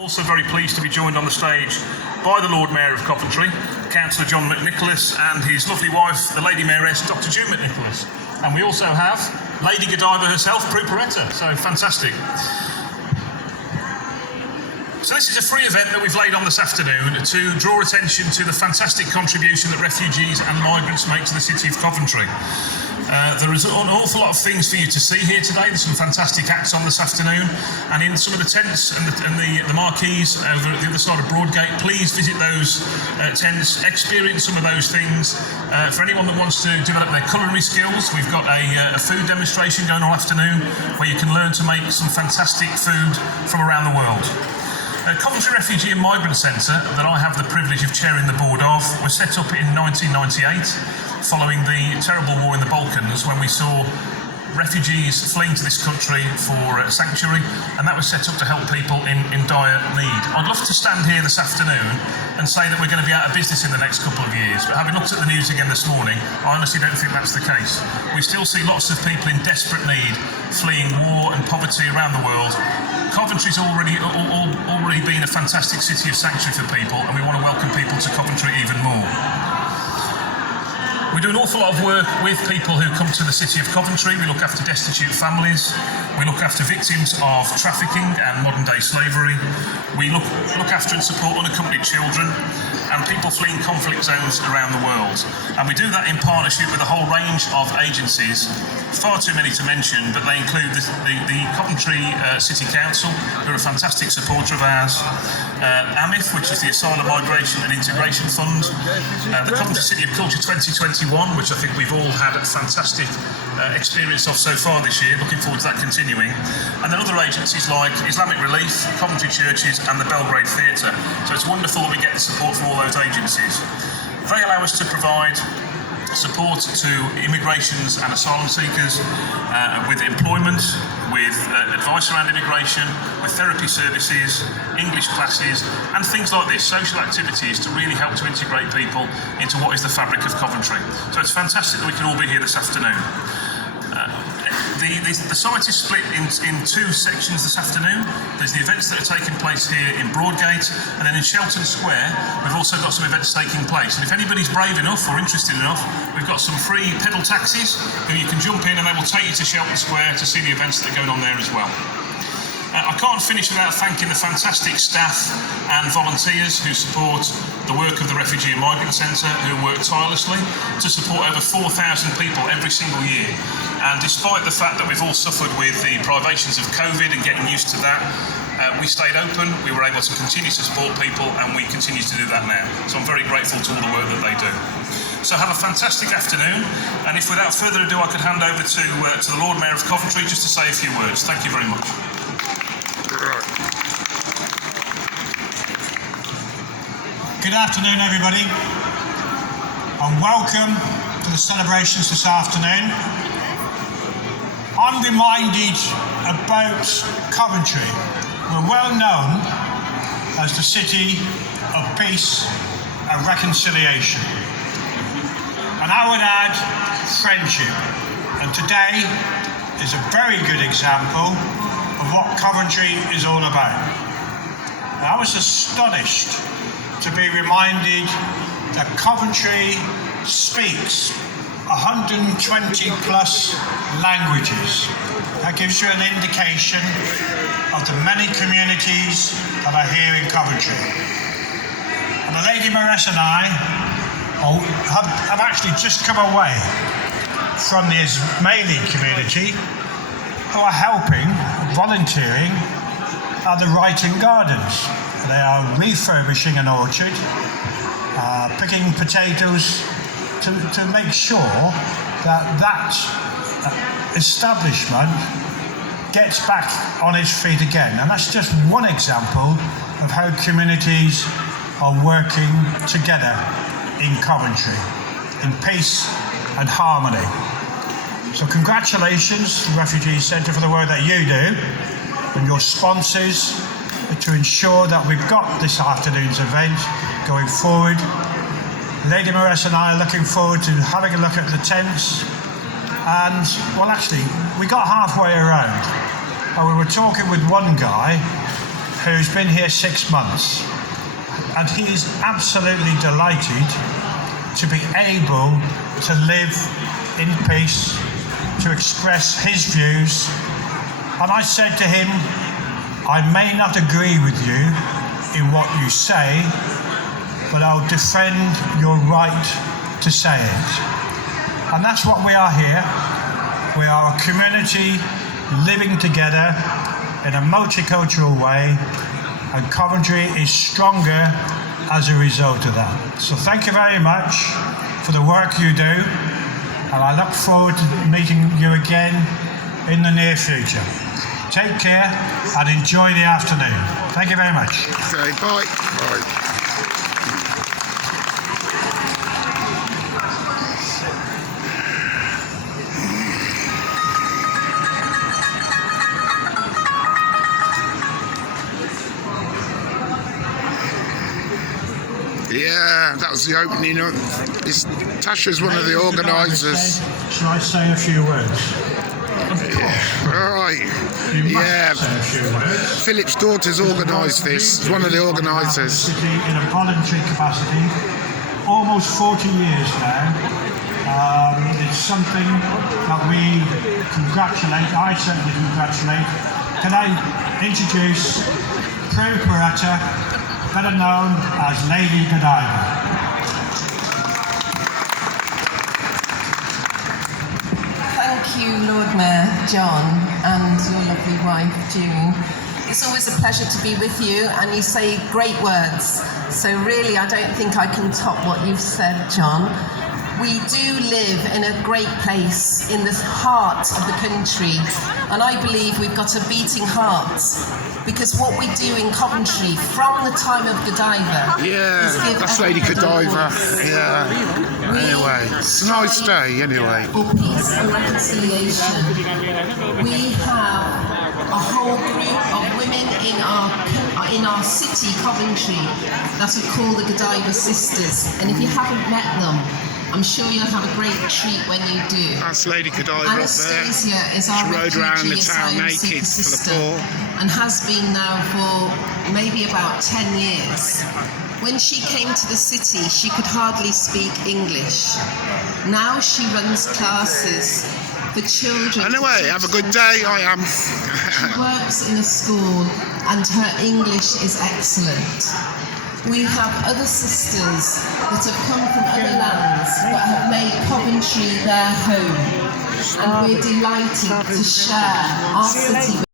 Also very pleased to be joined on the stage by the Lord Mayor of Coventry, Councillor John McNicholas, and his lovely wife, the Lady Mayoress, Dr. June McNicholas. And we also have Lady Godiva herself, Prue Peretta, so fantastic. So this is a free event that we've laid on this afternoon to draw attention to the fantastic contribution that refugees and migrants make to the city of Coventry. There is an awful lot of things for you to see here today. There's some fantastic acts on this afternoon, and in some of the tents and the marquees over at the other side of Broadgate, please visit those tents, experience some of those things. For anyone that wants to develop their culinary skills, we've got a food demonstration going all afternoon where you can learn to make some fantastic food from around the world. Coventry Refugee and Migrant Centre, that I have the privilege of chairing the board of, was set up in 1998 following the terrible war in the Balkans, when we saw refugees fleeing to this country for sanctuary, and that was set up to help people in dire need. I'd love to stand here this afternoon and say that we're going to be out of business in the next couple of years, but having looked at the news again this morning, I honestly don't think that's the case. We still see lots of people in desperate need fleeing war and poverty around the world. Coventry's already been a fantastic city of sanctuary for people, and we want to welcome people to Coventry even more. We do an awful lot of work with people who come to the city of Coventry. We look after destitute families. We look after victims of trafficking and modern day slavery. We look after and support unaccompanied children and people fleeing conflict zones around the world. And we do that in partnership with a whole range of agencies, far too many to mention, but they include the Coventry City Council, who are a fantastic supporter of ours, AMIF, which is the Asylum Migration and Integration Fund, the Coventry City of Culture 2021, which I think we've all had a fantastic experience of so far this year, looking forward to that continuing, and then other agencies like Islamic Relief, Coventry Churches and the Belgrade Theatre. So it's wonderful that we get the support from all those agencies. They allow us to provide support to immigrations and asylum seekers with employment, with advice around immigration, with therapy services, English classes, and things like this, social activities to really help to integrate people into what is the fabric of Coventry. So it's fantastic that we can all be here this afternoon. The site is split in two sections this afternoon. There's the events that are taking place here in Broadgate, and then in Shelton Square we've also got some events taking place. And if anybody's brave enough or interested enough, we've got some free pedal taxis who you can jump in and they will take you to Shelton Square to see the events that are going on there as well. I can't finish without thanking the fantastic staff and volunteers who support the work of the Refugee and Migrant Centre, who work tirelessly to support over 4,000 people every single year. And despite the fact that we've all suffered with the privations of COVID and getting used to that, we stayed open, we were able to continue to support people, and we continue to do that now. So I'm very grateful to all the work that they do. So have a fantastic afternoon, and if without further ado I could hand over to the Lord Mayor of Coventry just to say a few words. Thank you very much. Good afternoon, everybody, and welcome to the celebrations this afternoon. I'm reminded about Coventry. We're well known as the city of peace and reconciliation, and I would add friendship, and today is a very good example of what Coventry is all about. And I was astonished to be reminded that Coventry speaks 120 plus languages. That gives you an indication of the many communities that are here in Coventry. And the Lady Mayoress and I have actually just come away from the Ismaili community, who are helping, volunteering at the Wrighton Gardens. They are refurbishing an orchard, picking potatoes to make sure that establishment gets back on its feet again. And that's just one example of how communities are working together in Coventry, in peace and harmony. So congratulations to the Refugee Centre for the work that you do, and your sponsors, to ensure that we've got this afternoon's event going forward. Lady Mayoress and I are looking forward to having a look at the tents, and well, actually we got halfway around and we were talking with one guy who's been here 6 months, and he is absolutely delighted to be able to live in peace, to express his views. And I said to him, I may not agree with you in what you say, but I'll defend your right to say it. And that's what we are here. We are a community living together in a multicultural way, and Coventry is stronger as a result of that. So thank you very much for the work you do, and I look forward to meeting you again in the near future. Take care and enjoy the afternoon. Thank you very much. Okay, bye. Bye. Yeah, that was the opening. Tasha's one of the organisers. Shall I say a few words? Right. You must Yeah. say a few words. Philip's daughter's organised this. He's one of the organisers. In a voluntary capacity, almost 40 years now. It's something that we congratulate, I certainly congratulate. Can I introduce Prue Peretta, better known as Lady Godiva. Thank you, Lord Mayor John, and your lovely wife June. It's always a pleasure to be with you, and you say great words. So really, I don't think I can top what you've said, John. We do live in a great place in the heart of the country, and I believe we've got a beating heart, because what we do in Coventry from the time of Godiva Yeah, is give that's Lady everybody Godiva. voice. Yeah. Anyway, it's a nice day. Anyway. For peace and reconciliation. We have a whole group of women in our city, Coventry, that are called the Godiva Sisters. And if you haven't met them, I'm sure you'll have a great treat when you do. That's Lady Godiva up there. Anastasia is our She rode around the refugee town asylum naked seeker for the sister, poor. and has been now for maybe about 10 years. When she came to the city, she could hardly speak English. Now she runs classes for children. Anyway, have a good day. I am. She works in a school and her English is excellent. We have other sisters that have come from other lands but have made Coventry their home. And we're delighted to share our city